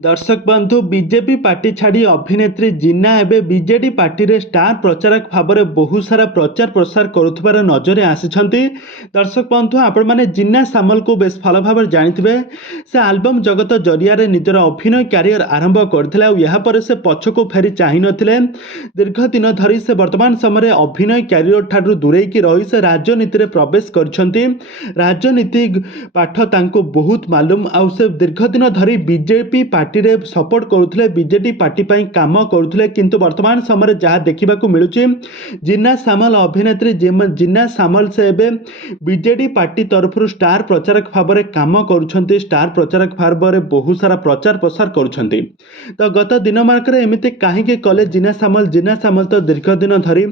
दर्शक बंधु BJP party छाड़ी अभिनेत्री जिन्ना एबे बीजेडी पार्टी रे स्टार प्रचारक भाव में बहुत सारा प्रचार प्रसार करुथिबार नजर आसिछंती। दर्शक बंधु आपण माने जिन्ना सामल को बेस भल भाव जानिथिबे। से आल्बम जगत जरिया रे निजर अभिनय कैरियर आरंभ करथिला और यहाँ पर से पछको फेरी चाहि नथिले। दीर्घ दिन धरी से वर्तमान समय अभिनय कैरियर ठारू दूरेई की रही से राजनीति रे प्रवेश करछंती। राजनीति पाठ तांको बहुत मालूम आउ से दीर्घ दिन धरी बीजेपी पार्टी रे सपोर्ट करुले बीजेडी पार्टी पाई काम करुले किंतु वर्तमान समय जहाँ देखा मिलूँ जिन्ना सामल अभिनेत्री जिन्ना सामल से एबे बीजेडी पार्टी तरफ स्टार प्रचारक भाव में काम करुछंती। स्टार प्रचारक भाव में बहुत सारा प्रचार प्रसार करुछंती। तो गत दिन मानक एमती कहीं कले जिन्ना सामल तो दीर्घ दिन धरी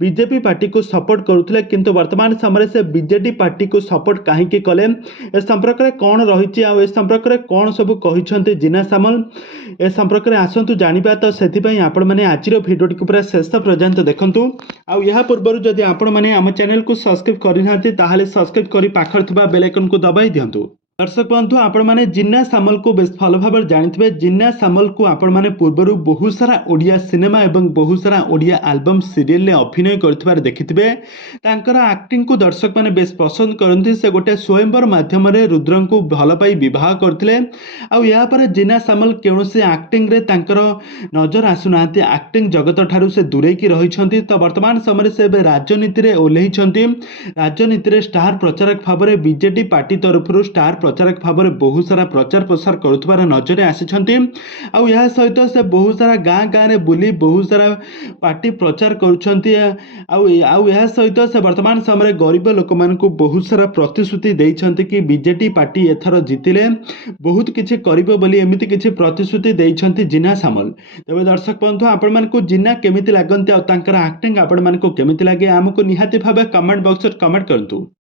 बीजेपी पार्टी को सपोर्ट करुले किंतु वर्तमान समय से बीजेडी पार्टी को सपोर्ट कहीं कले ए संपर्क में कौन रही ए संपर्क में कौन सब कही जिन्ना सामल ए संपर्क में आसतु जानिबा। तो से आपण मैंने आज भिडियो टी पूरा शेष पर्यंत देखंतु। आउ या पूर्व जदि आपण मैंने आम चैनल को सब्सक्राइब करना ताहले सब्सक्राइब करी पाखर थिबा बेल आइकन को दबाई दियंतु। दर्शक बंधु आपण मैंने जिन्ना सामल को बेस भल भाव जानिथिबे। जिन्ना सामल को आपण मैंने पूर्व बहुत सारा ओडिया सिनेमा एवं बहुत सारा ओडिया एल्बम सीरियल में अभिनय करथिबार देखिथिबे। तांकर एक्टिंग को दर्शक माने बेस पसंद करती। से गोटे स्वयंवर माध्यम रुद्र को भल पाई विवाह करथिले। आउ या पर जिन्ना सामल कौनसी एक्टिंग रे तांकर नजर आसुनाहांती। एक्टिंग जगत ठारू से दूरेई की रहिछंती। तो वर्तमान समय से राजनीति रे ओल्हेइछंती। राजनीति रे स्टार प्रचारक भाव में बीजेडी पार्टी तरफ स्टार प्रचारक भाव में बहुत सारा प्रचार प्रसार करुथिबार नजर आसिछंती। आउ या सहित से बहुत सारा गाँ गाँ रे बुली बहुत सारा पार्टी प्रचार करुछंती। आउ या सहित से वर्तमान समय गरीब लोक मानकु बहुत सारा प्रतिश्रुति देइछंती कि बीजेडी पार्टी एथर जितिले बहुत किछि करिबो बोली एमिति किछि प्रतिश्रुति देइछंती जिन्ना सामल। तबे दर्शक बंधु आपण मानकु जिन्ना केमिति लागंती आ तांकर एक्टिंग आपण मानकु केमिति लागे आमको निहाती भाबे कमेंट बॉक्स रे कमेंट करंतु।